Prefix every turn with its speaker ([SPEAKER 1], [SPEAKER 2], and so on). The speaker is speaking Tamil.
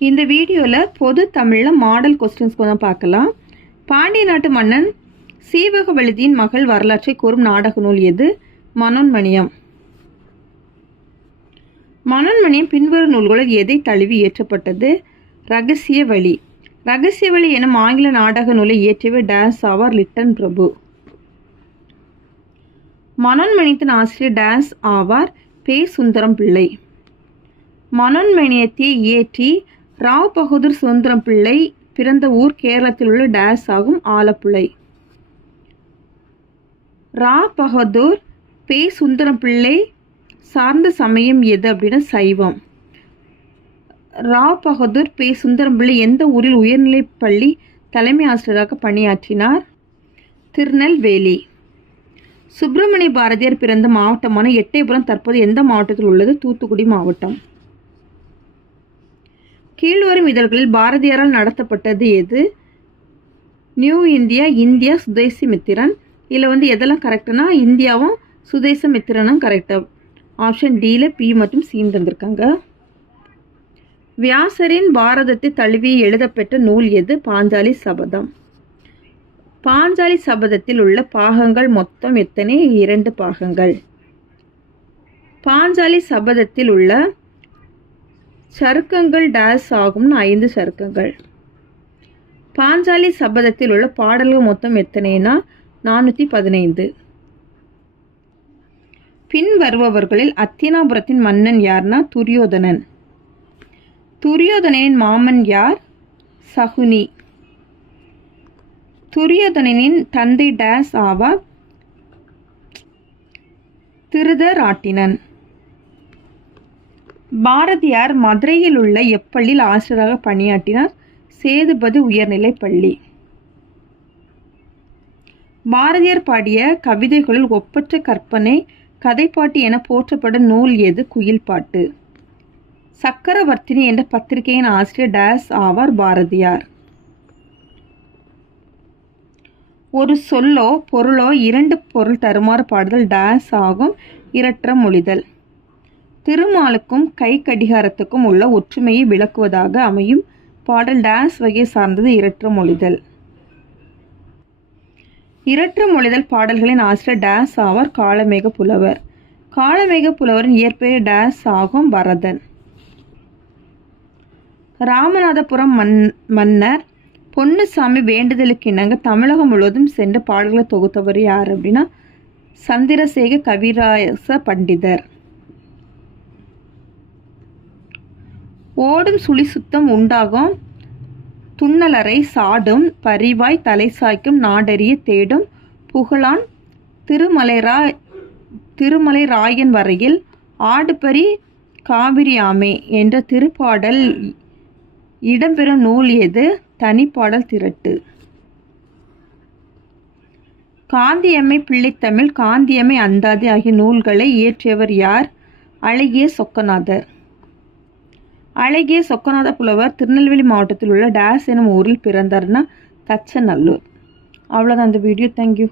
[SPEAKER 1] இந்த வீடியோவில் பொது தமிழில் மாடல் கொஸ்டின்ஸ் தான் பார்க்கலாம். பாண்டிய நாட்டு மன்னன் சீவகவழுதியின் மகள் வரலாற்றை கூறும் நாடக நூல் எது? மனோன்மணியம். மனோன்மணியம் பின்வரும் நூல்களில் எதை தழுவி இயற்றப்பட்டது? ரகசிய வழி. ரகசிய வழி எனும் ஆங்கில நாடக நூலை இயற்றியவர் டேஸ் ஆவார் லிட்டன் பிரபு. மனோன்மணியத்தின் ஆசிரியர் டேஸ் ஆவார் பே சுந்தரம் பிள்ளை. மனோன்மணியத்தை இயற்றி ராவ் பகதூர் சுந்தரம் பிள்ளை பிறந்த ஊர் கேரளத்தில் உள்ள டேஸ் ஆகும் ஆலப்புழை. ரா பகதூர் பே சுந்தரம் பிள்ளை சார்ந்த சமயம் எது அப்படின்னா சைவம். ரா பகதூர் பே சுந்தரம் பிள்ளை எந்த ஊரில் உயர்நிலைப் பள்ளி தலைமை ஆசிரியராக பணியாற்றினார்? திருநெல்வேலி. சுப்பிரமணிய பாரதியார் பிறந்த மாவட்டமான எட்டயபுரம் தற்போது எந்த மாவட்டத்தில் உள்ளது? தூத்துக்குடி மாவட்டம். கீழ்வரும் இதழ்களில் பாரதியாரால் நடத்தப்பட்டது எது? New India India Swadesi Mitran இதில் வந்து எதெல்லாம் கரெக்டுனா இந்தியாவும் சுதேச மித்திரனும் கரெக்டாக ஆப்ஷன் டியில் பி மற்றும் சின்னு தந்திருக்காங்க. வியாசரின் பாரதத்தை தழுவி எழுதப்பெற்ற நூல் எது? பாஞ்சாலி சபதம். பாஞ்சாலி சபதத்தில் உள்ள பாகங்கள் மொத்தம் எத்தனை? இரண்டு பாகங்கள். பாஞ்சாலி சபதத்தில் உள்ள சருக்கங்கள் டேஸ் ஆகும்னு ஐந்து சருக்கங்கள். பாஞ்சாலி சபதத்தில் உள்ள பாடல்கள் மொத்தம் எத்தனைனா? நானூற்றி பதினைந்து. பின் வருபவர்களில் அத்தினாபுரத்தின் மன்னன் யார்னா? துரியோதனன். துரியோதனனின் மாமன் யார்? சகுனி. துரியோதனனின் தந்தை டேஸ் ஆவார். திருதராட்டினன். பாரதியார் மதுரையில் உள்ள எப்பள்ளியில் ஆசிரியராக பணியாற்றினார். சேதுபதி உயர்நிலைப் பள்ளி. பாரதியார் பாடிய கவிதைகளில் ஒப்பற்ற கற்பனை கதைப்பாட்டு என போற்றப்படும் நூல் எது? குயில் பாட்டு. சக்கரவர்த்தினி என்ற பத்திரிகையின் ஆசிரியர் டேஸ் ஆவார் பாரதியார். ஒரு சொல்லோ பொருளோ இரண்டு பொருள் தருமாறு பாடுதல் டேஸ் ஆகும். இரற்ற மொழிதல். திருமாலுக்கும் கை கடிகாரத்துக்கும் உள்ள ஒற்றுமையை விளக்குவதாக அமையும் பாடல் டான்ஸ் வகை சார்ந்தது இரற்ற மொழிதல். இரற்ற மொழிதல் பாடல்களின் ஆசிரியர் டேஸ் ஆவார் காலமேக புலவர். காலமேக புலவரின் இயற்பெயர் டேஸ் ஆகும் பரதன். ராமநாதபுரம் மன் மன்னர் பொன்னுசாமி வேண்டுதலுக்கு இணங்க தமிழகம் முழுவதும் சென்று பாடல்களை தொகுத்தவர் யார் அப்படின்னா சந்திரசேகர் கவிராச பண்டிதர். ஓடும் சுழி சுத்தம் உண்டாகும். துண்ணலரை சாடும் பரிவாய் தலை சாய்க்கும் நாடறிய தேடும். புகழான் திருமலைரா திருமலை ராயன் வரையில் ஆடுபரி காவிரியாமே என்ற திருப்பாடல் இடம்பெறும் நூல் எது? தனிப்பாடல் திரட்டு. காந்தியம்மை பிள்ளைத்தமிழ் காந்தியம்மை அந்தாதி ஆகிய நூல்களை இயற்றியவர் யார்? அழகிய சொக்கநாதர். அழகிய சொக்கநாத புலவர் திருநெல்வேலி மாவட்டத்தில் உள்ள டேஸ் எனும் ஊரில் பிறந்தார்னா தச்சநல்லூர். அவ்வளோதான் அந்த வீடியோ தேங்க்யூ